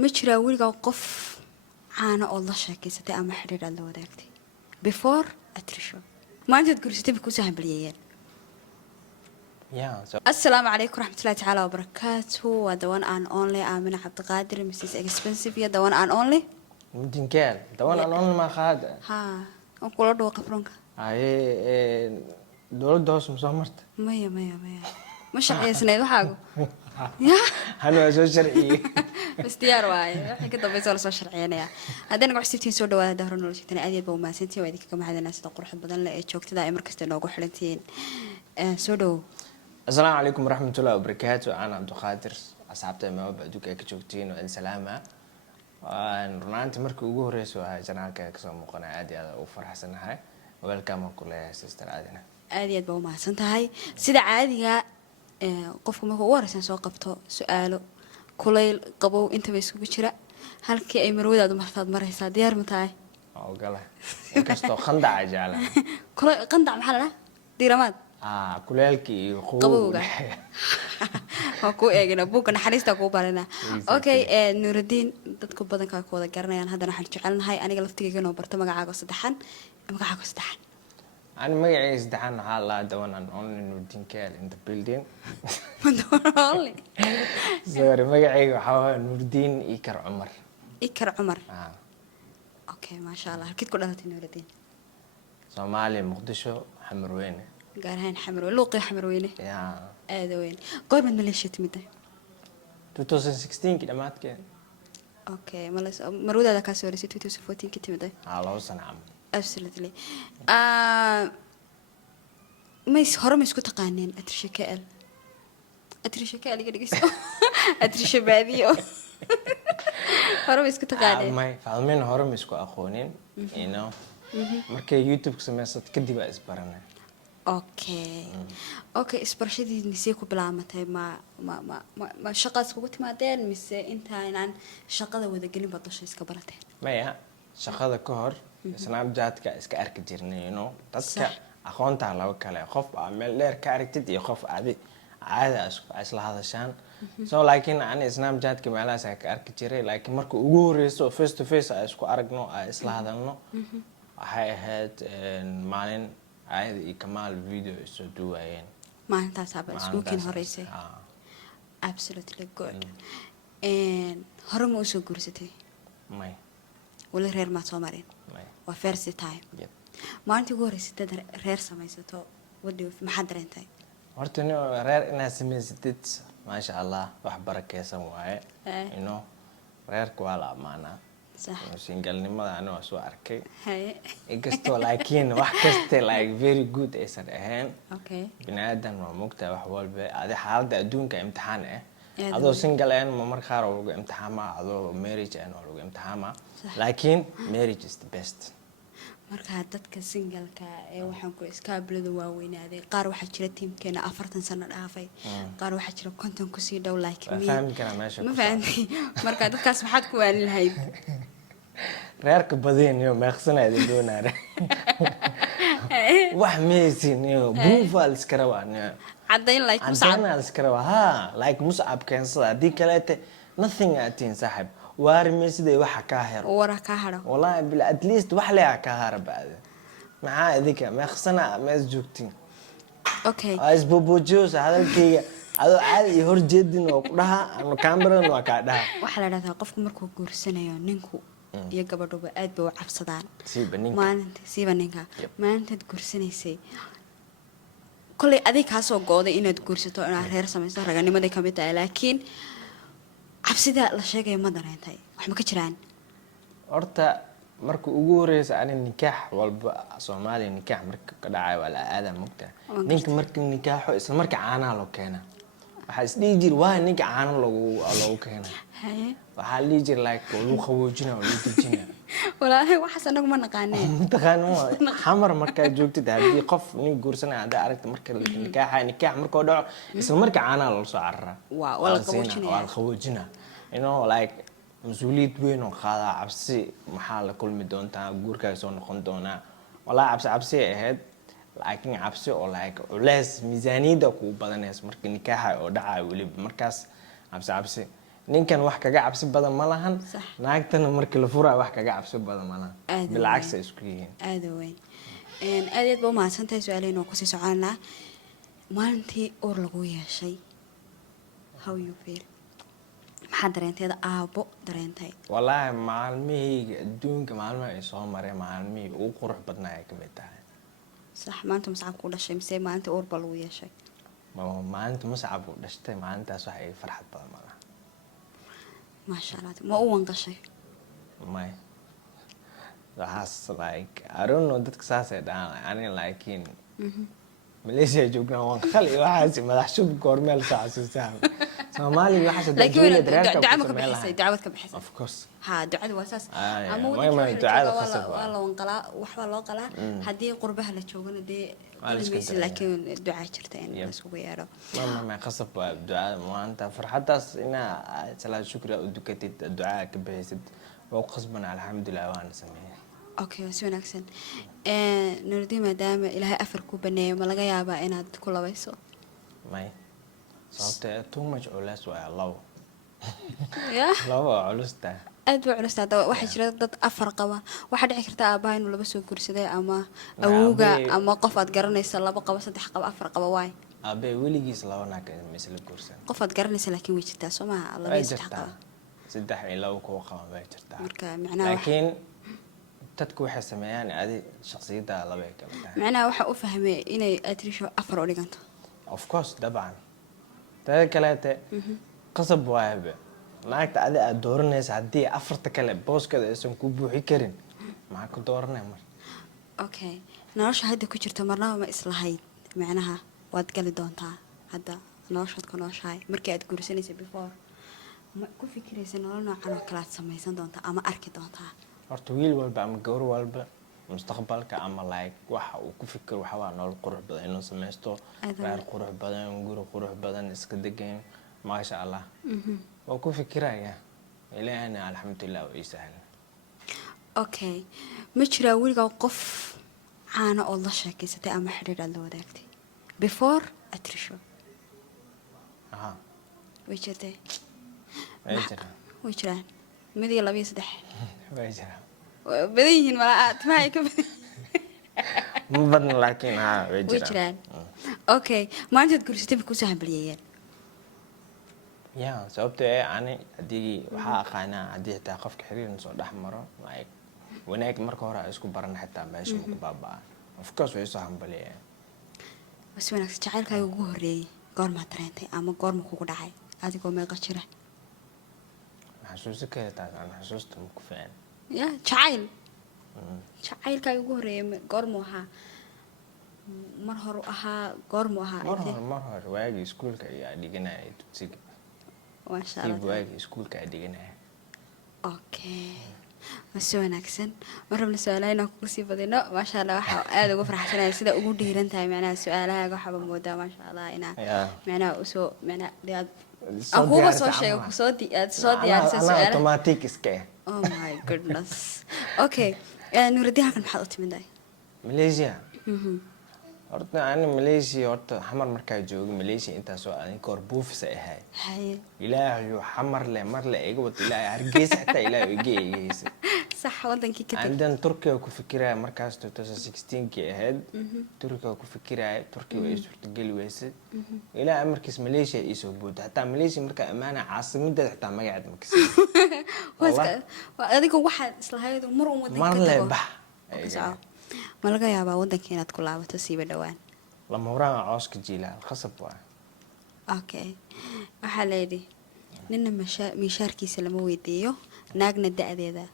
ma jiraa weligaa qof caana oo la sheekaysatay ama xiriir aad la wadaagtay before atrisho maantaad guursatay bay kusoo hambalyeeyeen السلام عليكم ورحمة الله تعالى وبركاته ودوان ان اونلي آمنة عبد القادر مسيس اكسبنسيف يا دوان ان اونلي مدين كال دوان ان اونلي ما خاد ها وكل دو قفرونك هاي دول دوس مسامرت مية مش عيسنا وحاجو يا هنو سو شرعي بس ديار واي waxay ka dambayso la soo sharciyanaya hadana ku xisibtiin soo dhawaada hore noloshii aad baa u maasantii waa idinka mahad naas qurux badan la ee joogtada ay markasta noogu xirantiin soo dhaw السلام عليكم ورحمة الله وبركاته أنا عبد القادر أصحابتي ما بعدوك كجوكتين وإن سلامة رنانتي مركو ugu horeyso waa janaalka ka soo muuqana aad iyo aad u faraxsanahay welcome kule sister aadina aad iyo aad baa u mahadsantahay sida caadiga qofku markuu ugu horeysan soo qabto su'aalo kuleyl qabow inta bay isugu jira halkii ay marwadaadu martaad maraysaa diyaar ma tahay oo gala inkastoo qandac jecla kuleyl qandac maxaa la diiramaad kuleelkii iyo qabowga waa ku eegna buuga naxariista ku barana okay Nuruddin dadku badanka ku wada garanayaan haddana waxaan jecelnahay aniga laftigeyga inoo barto magacaaga saddexan أنا مقعي إزدحان حالا دوانا only Nuruddin Kale in the building. only. Sorry مقعي وحاول نوردين إيكر عمر. إيكر عمر. أوكي ما شاء الله كيف كلها نوردين. صومالي مقدشو حمروينه. قارهين حمروين لوقي حمروينه. يا. وين؟ قول من مليشيا تمده. 2016 كده مات كان. أوكي مالس مرود هذا كاسوري 2014 كده تمده. الله سنة عم. Absolutely. ما يسهروا مسكوا تقانين أترشة كائل يقدر يسوي أترشة بعديه هروا مسكوا تقانين ما فعلمين هروا مسكوا أخونين you know مركي يوتيوب كسميسات كدي بقى إسبرنا أوكي إسبرشدي نسيكوا بلعمتها ما شقة سقوط ما دين مس أنت عن شقة وذا قلنا بطش إسكبرتين ما يا شقة كهر snapchat-ka iska arki jirnay dadka aqoonta laga kale qof meel dheer ka aragtid iyo qof caadi isla hadashaan so laakiin aan snapchat-ka meelahaas ka arki jiray laakiin marka ugu horeyso face to face ay isku aragno ay isla hadalno waxay ahayd maalin caadi iyo kamaal video soo duwayeen maalintaas aaba isku kin horeysay absolutely good hore ma soo guursatay may wala reer ma soo marin waa first time maalintii ugu horeysay reer samaysato wadii maxaad dareentay horta reer inaa samaysatid maasha allah wax barakeysan waaye reerka waa la amaanaa singalnimada aniga waa soo arkay inkastoo laakiin wax kasta like very good aysan ahayn biniaadan waa mogtahay wax walba adi xaaladda adduunka imtixaan adoo single aan ma marka qaar lagu imtixaama adoo marriage aan lagu imtixaama laakiin marriage is the best marka dadka single-ka ee waxaan ku iskaablada waaweynaaday qaar waxa jira teamkeena 40 sano dhaafay qaar waxa jira 50 ku sii dhow like me ma fahanti marka dadkaas maxaad ku waan lahayd reerka badeen iyo meeqsanayd doonaare wax meesin iyo profile iskarawan عدين like مصعب أنا أذكره like مصعب كان صدا دي كلته nothing أتين صاحب وارمي سيدي وح كاهر ورا كاهرة والله بال at least وحلي كاهرة بعد معاه ذيك ما خصنا ما زوجتين أوكي عايز بوبو جوز هذا الكي هذا عادي يهور جدا وقرها إنه كاميرا وكذا وحلا لا تقف مركو قرسنا يا نينكو يا قبل ربع بو عبصدان سيب نينكا ما أنت تقرسني سي كل أذيك هاسو قاضي إنه تقرسته أنا هير سميسه رجعني ما ذيك متى لكن عبسيدا لا شيء جاي ما درين تاي وح مكشران أرتا مركو أجوريس عن النكاح والصومالي النكاح مركو كدعاء ولا آدم مقطع نيك مركو النكاح اسمه مركو عانا لو كنا وحس ليجي واه نيك عانا لو كنا وحال ليجي لايك ولو خوجنا ولو تجينا ولا وحس أنك ما نقانين تقانوا حمر مركا جوجت ده دي قف نيك جورسنا عند عرفت مركو النكاح مركو دع اسمه مركو عانا لو صعرة ولا خوجنا like مسؤولية وين وخذا عبسي محل كل مدونتا جوركا يسون خندونا ولا عبسي هاد لكن عبسي أو like ولاس ميزانية دكوا بدن ناس مركز نكاح أو دعاء ولي بمركز عبسي ninkan wax kaga cabsi badan ma lahan naagtana markii la furaa wax kaga cabsi badan ma lahan bilcagsi ay isku yihiin aad weyn aad baa u mahadsantahay su-aalaheena oo kusii soconaa maalintii uur lagu yeeshay how you feel maxaa dareenteeda aabo dareentay wallaahi maalmihayga adduunka maalmaha ay soo mareen maalmihii ugu qurux badnaa ay kamid tahay sax maanta mascab ku dhashay mise maalintii uur baa lagu yeeshay maalinta mascab u dhashtay maalintaas wax ay farxad badan ma laha maasha allah ma u wanqashay may waxaas like I don't know dadka saasay dhahaan aniga laakiin Malaysia joogna wanqal iyo waxaas madax shub goormeel saacasiisaan Soomaaliya waxaas dawladda dareerka dacwad ka bixisay of course ha ducadu waa saas ama ducada khasab waa la wanqalaa wax waa loo qalaa hadii qurbaha la joogana dee laakiin duca jirta in la isugu yeero ma khasab waa ducada maanta farxadaas ina salaad shukri u dukatid ducaa ka bixisid waa qasbana alxamdulillah waan sameeyay okay waa wanaagsan Nuruddin maadaama ilaahay afar ku baneeyo ma laga yaabaa inaad ku labayso may sababta too much culeys waa law ya law culusta aad baa culusta waxa jira dad afar qaba waxa dhici karta aabaha inuu laba soo guursaday ama awowga ama qof aad garanaysa laba qaba saddex qaba afar qaba waay aabe weligiis laba naag misla guursan qof aad garanaysa laakiin way jirtaa soo maaha laba saddex qaba saddex iyo laba kuwa qaba way jirtaa marka macnaha laakiin dadku waxay sameeyaan adi shakhsiyada laba ay kala tahay macnaha waxa u fahmay inay atrisho afar u dhiganto of course dabcan taa kaleete qasab waabe naagta adi aad dooranaysa hadii afarta kale booskada aysan ku buuxi karin maxaa ku dooranay mar okay nolosha hadda ku jirta marnaba ma islahayd macnaha waad gali doontaa hadda noloshaad ku nooshahay markii aad guursanaysa before ma ku fikiraysa nolol noocan oo kale aad samaysan doontaa ama arki doontaa horta wiil walba ama gabar walba mustaqbalka ama like waxa uu ku fikir waxa waa nolol qurux badan inuu sameysto reer qurux badan guri qurux badan iska degan ma sha Allah waa ku fikiraya ilaahana alxamdulillah oo isahal okay ma jira wiliga qof caana oo la sheekaysatay ama xiriir aad la wadaagtay before atrisho way jirtay way jiraan midii laba iyo saddex way jiraan badan yihiin malaa'ad ma ay ka badan ma badna laakiin way jiraan okay maanta guursatay ku soo hambaliyeen ya sababtoo ani hadii waxa aqaana hadii taa qofka xiriir soo dhaxmaro like wanaag marka hore isku baran xitaa meesha ku baabaa of course way soo hambaliyeen was wanaagsan jacaylkaaga ugu horeeyay goorma dareentay ama goorma kugu dhacay adigoo meeqa jira xasuusta kale taas aan xasuusta ku fiican ya jacaylkaaga ugu horeeyay goorma ahaa mar hore ahaa goorma ahaa mar hore waagi iskuulka ayaa dhiganay dugsiga ma sha Allah waagi iskuulka ayaa dhiganay okay masoo wanaagsan marabna su'aalaha ku sii badino ma sha Allah waxa aad ugu faraxsanahay sida ugu dhiiran tahay macnaha su'aalaha waxa moodaa ma sha Allah ina macnaha usoo macnaha akuba soo sheego ku soo diyaarsay su'aalaha automatic iska oh my goodness okay Nuruddin halkan maxaad u timiday Malaysia horta ani Malaysia horta xamar markaa joogo Malaysia intaas oo aan koor buufis ahay ilaahay xamar le mar le iga wad ilaahay hargeysa xitaa ilaahay iga eegaysa sax wadankii ka tag andan Turkiga ku fikiraya markaas 2016 ahayd Turkiga ku fikiraya Turkiga way suurta gali weysay ilaa amarkiis Malaysia isoo bood hatta Malaysia marka amaana caasimada xitaa magaceed ma kasii adiga waxa islahayd mar uu wadanka mar le bax ma laga yaabaa wadanka inaad ku laabato siiba dhawaan lama horaan cooska jiilaa khasab waa okay waxa leeyahay ninna mishaarkiisa lama weydiiyo naagna da'deeda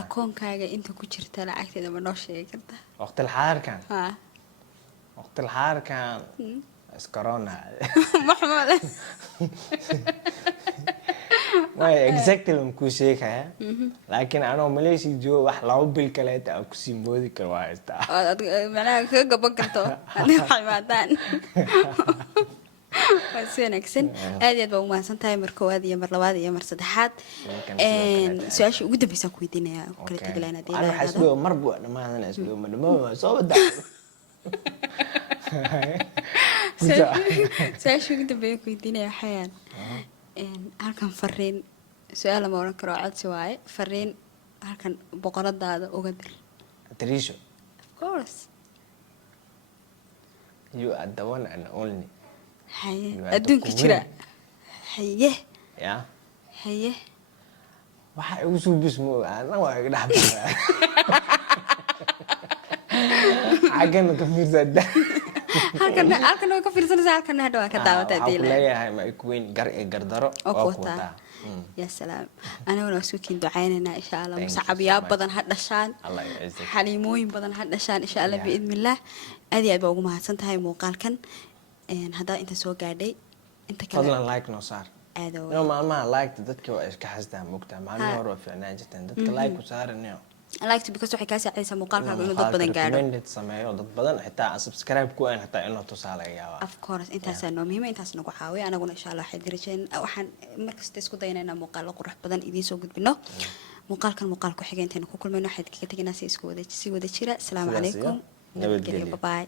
akoonkaaga inta ku jirta lacagteeda ma noo sheegi kartaa waqti xaarkan waqti xaarkan iskorona maxmud ما exactly مكو شيء كه لكن أنا ماليش جو وحلاو بالكلات أو كسي مودي كوايستا معناها كذا بكرتو أنا حيوان وسين أكسن هذه البوم ما سنتاي مركواد يا مرلواد يا مرصدحات سؤال شو قدام بيساكوي دينا وكل تقلنا دينا أنا حسبه مربوع أنا ما أنا حسبه من ما صوب ده سؤال شو قدام بيكوي دينا يا حيان halkan fariin سؤال ما ورا كراعات سواي فرين هالكن بقرات هذا وقدر تريشو of course you are the one and only حيه أدونك كتير حيه يا حيه waxa ugu soo bismo ana waa iga dhaxbaa xagan ka fiirsada halkan way ka fiirsanaysaa halkan hadda waa ka daawataa diilay waxaan leeyahay ma queen gar ee gardaro oo quta ya salaam ana wana suukin ducaynayna insha Allah musaabiya badan ha dhashaan Allah ya ciise xaliimooyin badan ha dhashaan insha Allah biidnillah aad iyo aad baa ugu mahadsan tahay muuqaalkan hadda inta soo gaadhay inta kale fadlan like no saar no maalmaha like dadka waa iska xastaa mugtaa maalmaha hore waa fiicnaan jirteen dadka like ku saaranayo like because waxay ka saacidaysaa muuqaalkaaga inuu dad badan gaadho recommended sameeyo dad badan xitaa subscribe ku aan xitaa inuu tusaale yaaba of course intaas aan muhiim intaas nagu caawiyo anaguna insha Allah waxay dirajeen waxaan markasta isku daynaynaa muuqaalo qurux badan idiin soo gudbino muuqaalkan muuqaal ku xigeenteena ku kulmayno waxaad kaga tagnaa si isku wada jira assalaamu calaykum nabadgelyo bye bye